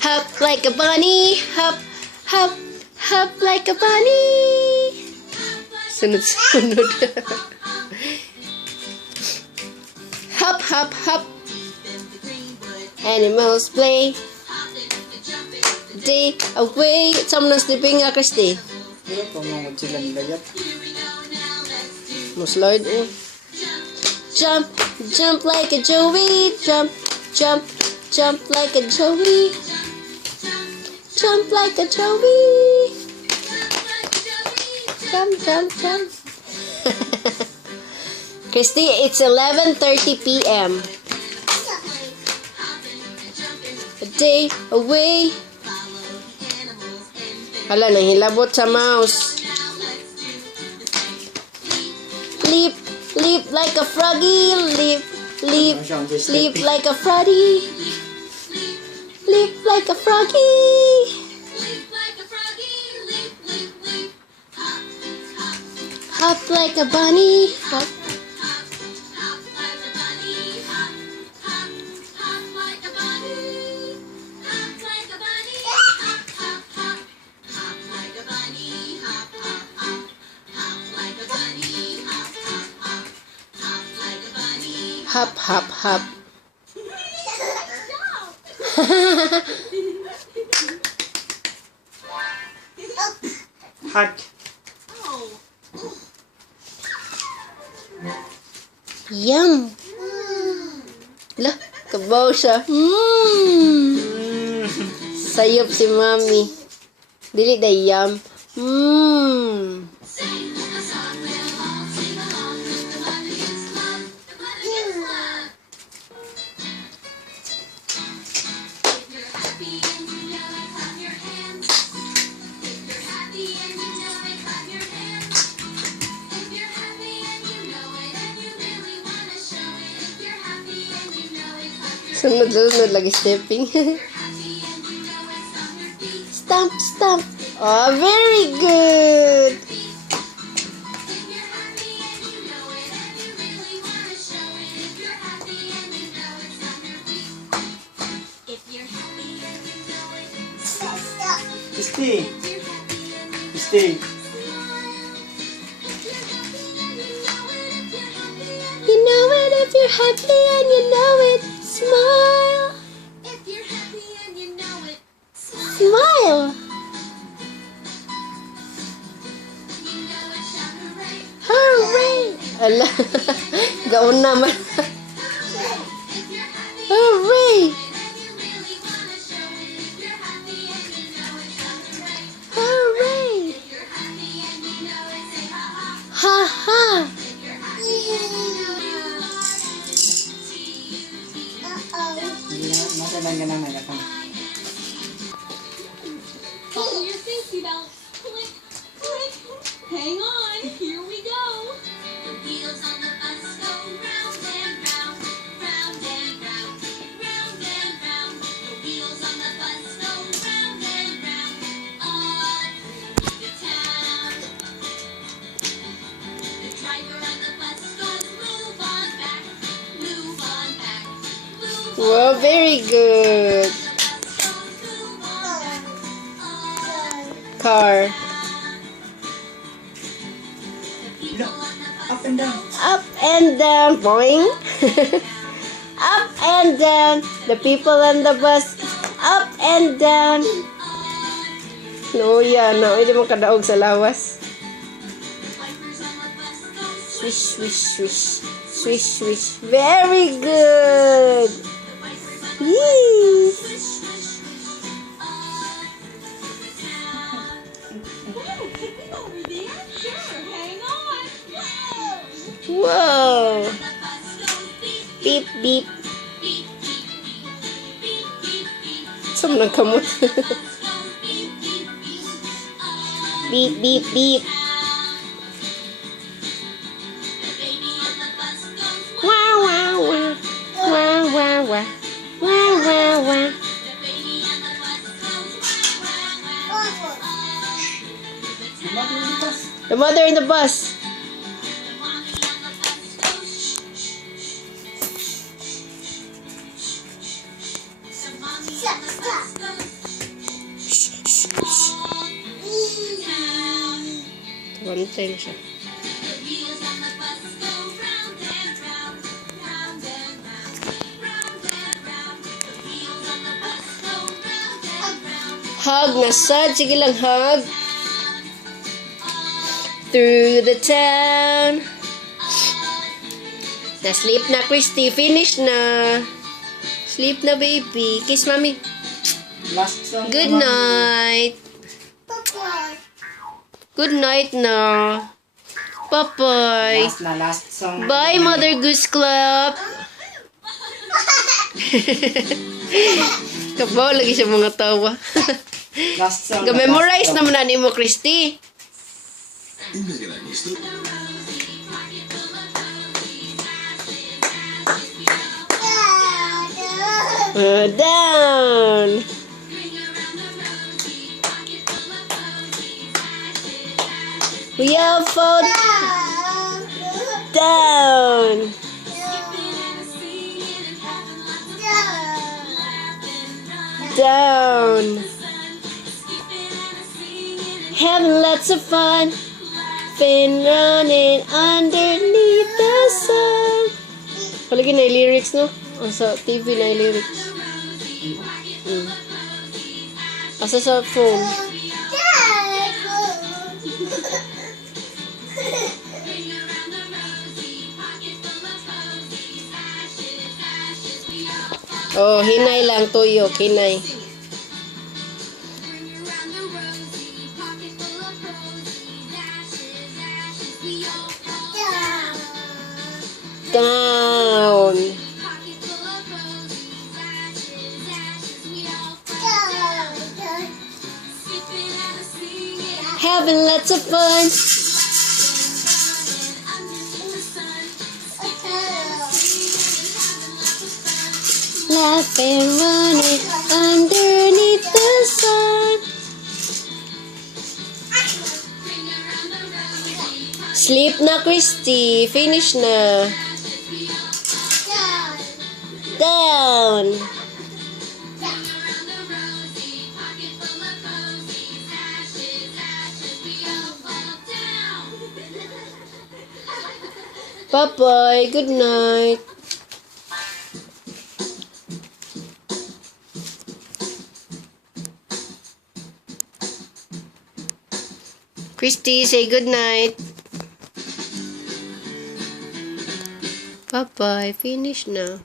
Hop like a bunny. Hop, hop, hop like a bunny. Sunod-sunod. Hop, hop, hop. Animals play. Day away. Saan mo na sleeping nga, Christy? Pero pamangod sila nilagat. Mo slide eh. Jump, jump like a Joey. Jump, jump, jump like a Joey. Jump like a Joey. Jump, jump, jump. Christy, it's 11:30 p.m. A day away. Hala, nahilabot sa mouse. Leap, leap like a froggy. Leap, leap, leap like a froggy. Leap like a froggy. Hop like a bunny. Hop. Hop, hop, hop. Hot. Yum. Lah, kabaw siya. Sayop si mami. Dili da yum. Sunod lagi stepping. Stomp, stomp. Oh, very good. Christy. Christy. You know it if you're happy and you know it. Smile. If you're happy and you know it. Smile. Hooray. Ala. Gaon naman. Hooray. Hooray. Ha ha. Fasten your safety belts. Click, click. Hang on. Here we go. The wheels on the bus go round and round, round and round, round and round. The wheels on the bus go round and round, all through the town. The driver on the bus goes move on back, move on back, move on. Wow, very good. Car. Up and down. Up and down. Boing. Up and down. The people on the bus. Up and down. No, yan. No, hindi mo kadaog sa lawas. Swish, swish, swish. Swish, swish. Very good. Yee. Over there? Sure, hang on. Whoa. Beep, beep. Saan mo nagkamot? Beep, beep, beep. Wow, wow, wow. Wow, wow, wow. Wow, wow, wow. The mother in the bus. Stop, stop. One time siya. The wheels on the bus go round and round, round and round, round and round. The wheels on the bus go round and round. Hug na sad. Sige lang, hug. Through the town. Na-sleep na, Christy. Finish na. Sleep na, baby. Kiss, mommy. Last song. Good naman. night. Good night na. Bye-bye. Last song. Bye, Mother Goose Club. Kabaw lagi sa mga tawa. Last song. Ga-memorize naman na ni mo, Christy. Down. We all fall down. Down. Having lots of fun. Been running underneath the sun. Palagi na yung lyrics, no? Sa TV na yung lyrics. Asa sa phone. Oh, hinay lang tuyok, hinay. Down. Having lots of fun. Laughing, running underneath the sun. Sleep na, Christy. Finish na. Down. Bye-bye. Good night. Christy, say good night. Bye-bye. Finish na.